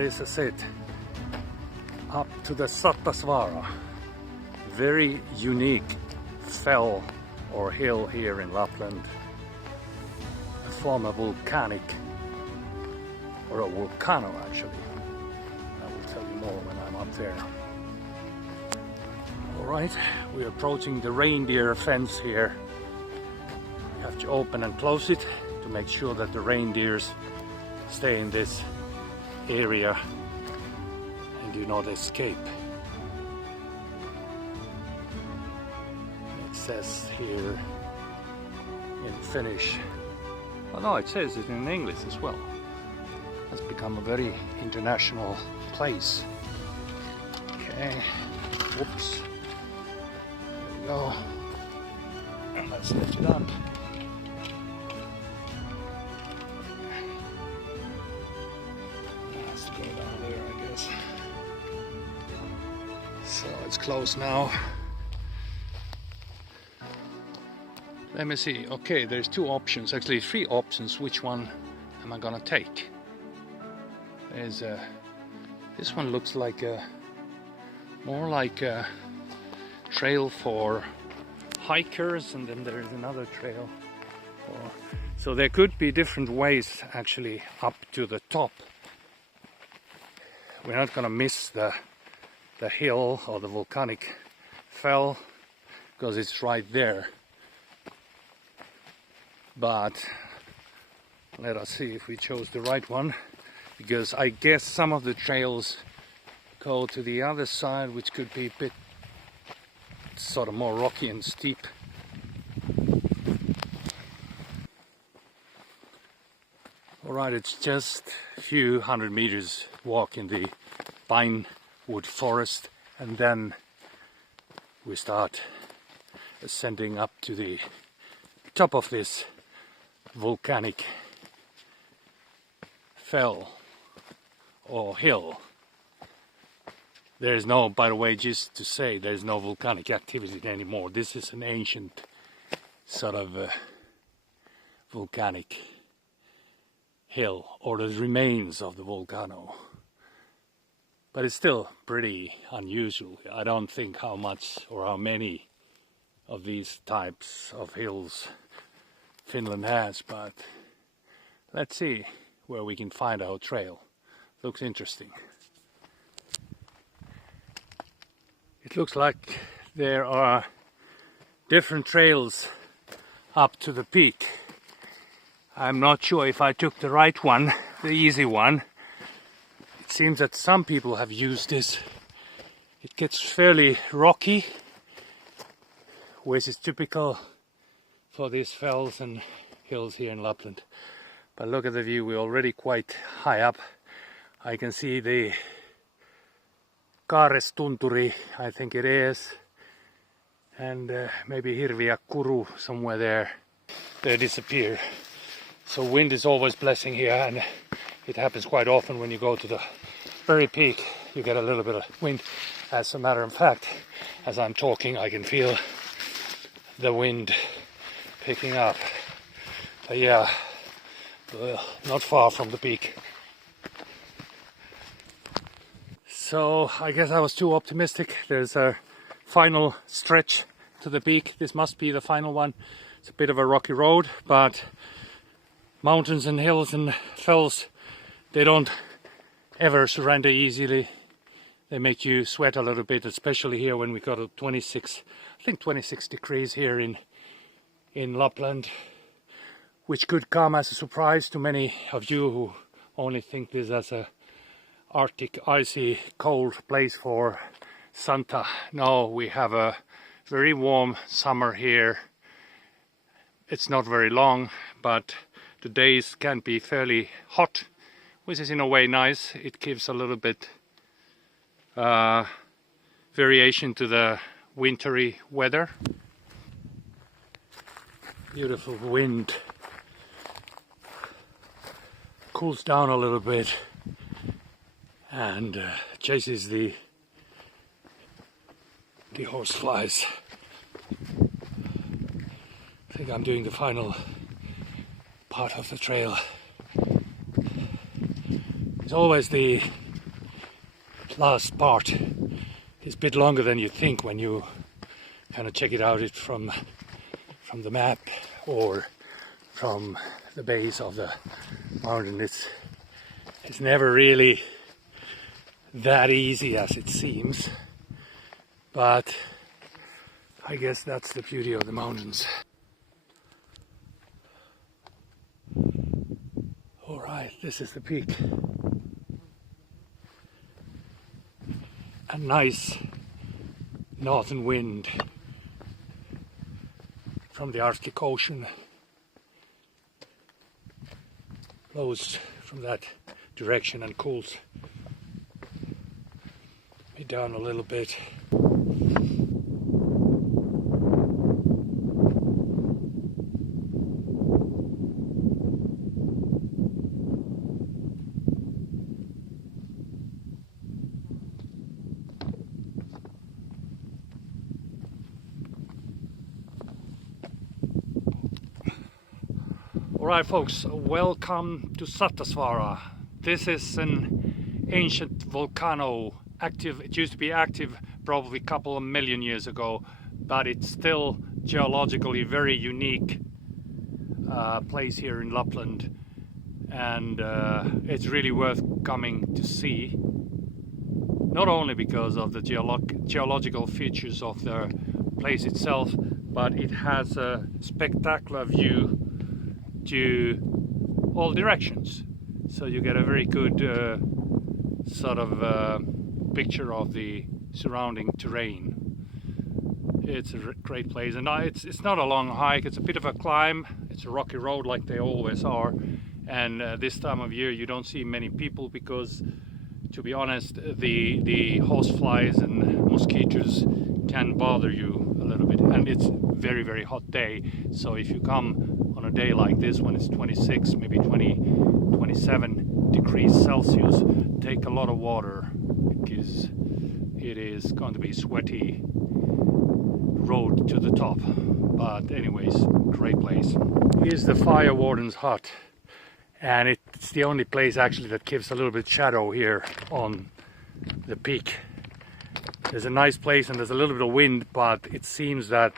this is it. Up to the Sattasvaara. Very unique fell or hill here in Lapland. A former volcanic, or a volcano actually. I will tell you more when I'm up there. Alright, we're approaching the reindeer fence here. You have to open and close it to make sure that the reindeers stay in this area and do not escape. It says here in Finnish. Oh no, it says it in English as well. It's become a very international place. Okay, whoops. There we go. And let's lift it up. It has to go down there, I guess. So it's closed now. Let me see. Okay, there's two options, actually three options. Which one am I gonna take? There's this one looks like more like a trail for hikers, and then there's another trail for, so there could be different ways actually up to the top. We're not gonna miss the hill or the volcanic fell because it's right there. But let us see if we chose the right one, because I guess some of the trails go to the other side, which could be a bit sort of more rocky and steep. Alright, it's just a few hundred meters walk in the pine wood forest, and then we start ascending up to the top of this volcanic fell or hill. There is no, by the way, just to say, there's no volcanic activity anymore. This is an ancient sort of volcanic hill, or the remains of the volcano. But it's still pretty unusual. I don't think how much or how many of these types of hills Finland has, but let's see where we can find our trail. Looks interesting. It looks like there are different trails up to the peak. I'm not sure if I took the right one, the easy one. It seems that some people have used this. It gets fairly rocky, which is typical for these fells and hills here in Lapland. But look at the view, we're already quite high up. I can see the Kaarestunturi, I think it is, and maybe Hirviakkuru somewhere there. They disappear. So wind is always blessing here, and it happens quite often when you go to the very peak. You get a little bit of wind. As a matter of fact, as I'm talking, I can feel the wind picking up. But yeah, not far from the peak. So I guess I was too optimistic. There's a final stretch to the peak. This must be the final one. It's a bit of a rocky road, but mountains and hills and fells, they don't ever surrender easily. They make you sweat a little bit, especially here when we got to 26 degrees here in Lapland, which could come as a surprise to many of you who only think this as a Arctic, icy, cold place for Santa. No, we have a very warm summer here. It's not very long, but the days can be fairly hot, which is in a way nice. It gives a little bit variation to the wintry weather. Beautiful wind. Cools down a little bit and chases the horseflies. I think I'm doing the final part of the trail. It's always the last part is a bit longer than you think when you kind of check it out from the map or from the base of the mountain. It's never really that easy as it seems, but I guess that's the beauty of the mountains. Alright, this is the peak. A nice northern wind from the Arctic Ocean blows from that direction and cools me down a little bit. Alright folks, welcome to Sattasvaara. This is an ancient volcano, active. It used to be active probably a couple of million years ago, but it's still geologically very unique place here in Lapland, and it's really worth coming to see. Not only because of the geological features of the place itself, but it has a spectacular view to all directions, so you get a very good sort of picture of the surrounding terrain. It's a great place, and it's not a long hike, it's a bit of a climb. It's a rocky road like they always are, and this time of year you don't see many people because, to be honest, the horseflies and mosquitoes can bother you a little bit, and it's very, very hot day. So if you come on a day like this when it's 26, maybe 27 degrees Celsius, take a lot of water because it is going to be sweaty road to the top. But anyways, great place. Here's the fire warden's hut, and it's the only place actually that gives a little bit shadow here on the peak. There's a nice place and there's a little bit of wind, but it seems that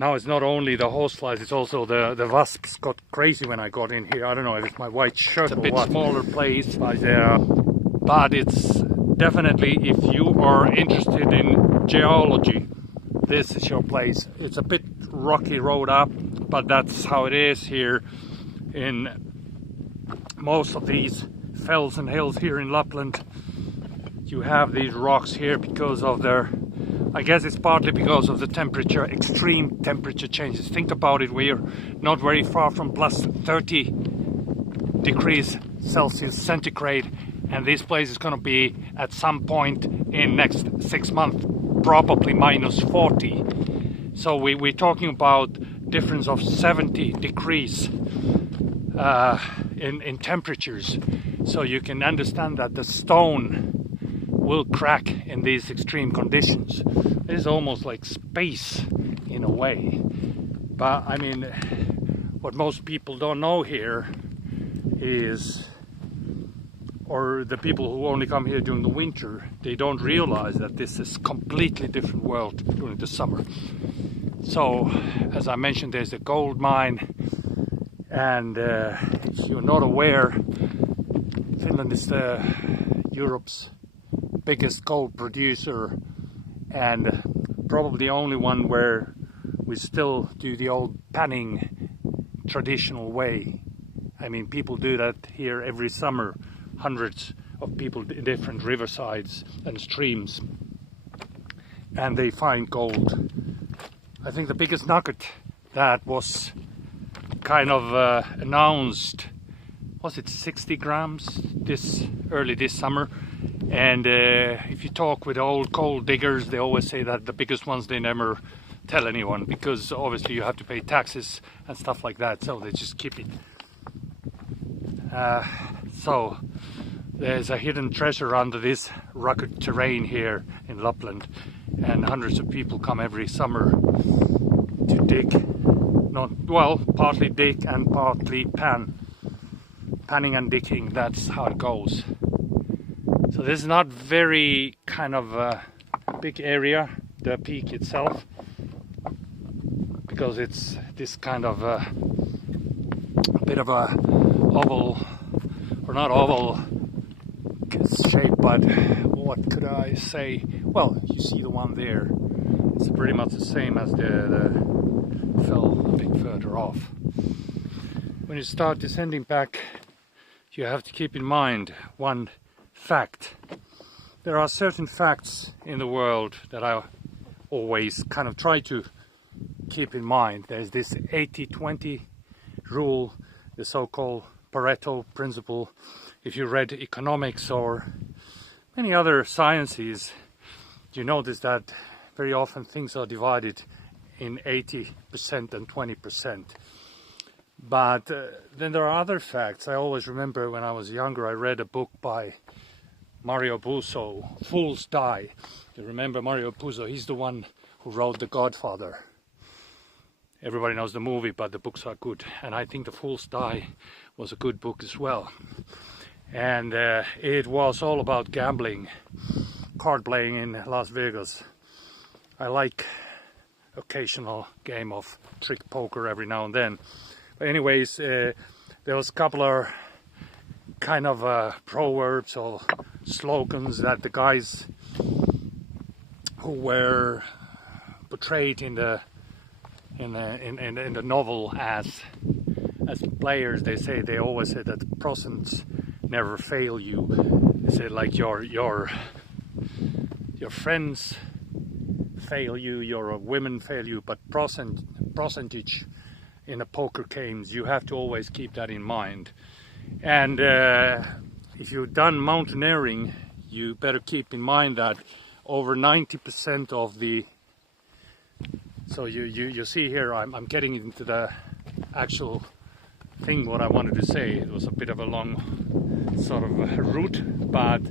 now it's not only the horseflies, it's also the wasps got crazy when I got in here. I don't know if it's my white shirt or what. It's a bit smaller place, but it's definitely, if you are interested in geology, this is your place. It's a bit rocky road up, but that's how it is here in most of these fells and hills here in Lapland. You have these rocks here because of their, I guess it's partly because of the temperature, extreme temperature changes. Think about it, we're not very far from plus 30 degrees Celsius centigrade, and this place is going to be at some point in next 6 months probably minus 40. So we're talking about difference of 70 degrees in temperatures. So you can understand that the stone will crack in these extreme conditions. It's almost like space in a way. But I mean, what most people don't know here is, or the people who only come here during the winter, they don't realize that this is completely different world during the summer. So, as I mentioned, there's a gold mine, and if you're not aware, Finland is Europe's biggest gold producer, and probably the only one where we still do the old panning traditional way. I mean, people do that here every summer. Hundreds of people in different riversides and streams, and they find gold. I think the biggest nugget that was kind of announced, was it 60 grams early this summer? And if you talk with old gold diggers, they always say that the biggest ones they never tell anyone, because obviously you have to pay taxes and stuff like that, so they just keep it. So there's a hidden treasure under this rugged terrain here in Lapland, and hundreds of people come every summer to dig. Partly dig and partly panning and digging. That's how it goes. So this is not very kind of a big area, the peak itself, because it's this kind of a bit of a oval, or not oval shape, but what could I say? Well, you see the one there. It's pretty much the same as the fell a bit further off. When you start descending back, you have to keep in mind one fact. There are certain facts in the world that I always kind of try to keep in mind. There's this 80-20 rule, the so-called Pareto principle. If you read economics or many other sciences, you notice that very often things are divided in 80% and 20%. But then there are other facts. I always remember when I was younger, I read a book by Mario Puzo, Fools Die. You remember Mario Puzo? He's the one who wrote The Godfather. Everybody knows the movie, but the books are good. And I think The Fools Die was a good book as well. And it was all about gambling, card playing in Las Vegas. I like occasional game of trick poker every now and then. But anyways, there was a couple of kind of proverbs or slogans that the guys who were portrayed in the novel as players, they always say that prosents never fail you. They say like your friends fail you, your women fail you, but percentage in a poker games, you have to always keep that in mind. And if you've done mountaineering, you better keep in mind that over 90% of the, so you see here, I'm getting into the actual thing what I wanted to say. It was a bit of a long sort of a route, but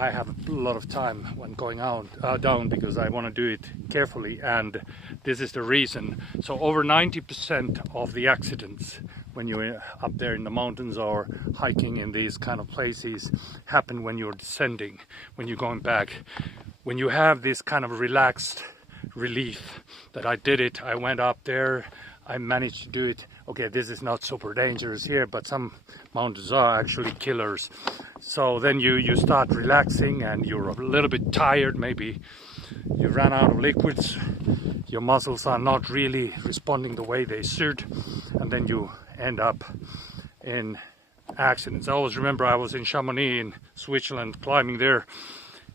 I have a lot of time when going down because I want to do it carefully, and this is the reason. So over 90% of the accidents when you're up there in the mountains or hiking in these kind of places happen when you're descending, when you're going back. When you have this kind of relaxed relief that I did it, I went up there, I managed to do it. Okay, this is not super dangerous here, but some mountains are actually killers. So then you start relaxing and you're a little bit tired, maybe you ran out of liquids, your muscles are not really responding the way they should, and then you end up in accidents. I always remember I was in Chamonix in Switzerland climbing there,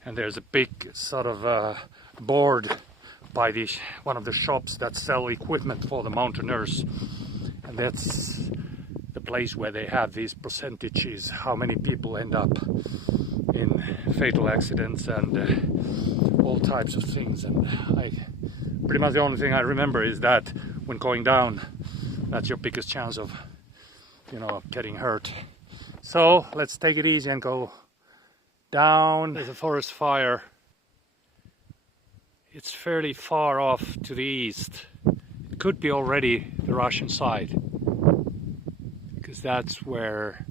and there's a big sort of board by one of the shops that sell equipment for the mountaineers, and that's the place where they have these percentages, how many people end up in fatal accidents and all types of things. And pretty much the only thing I remember is that when going down, that's your biggest chance of, getting hurt. So let's take it easy and go down. There's a forest fire. It's fairly far off to the east. It could be already the Russian side, because that's where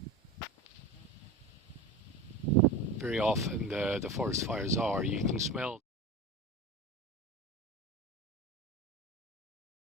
very often the forest fires are. You can smell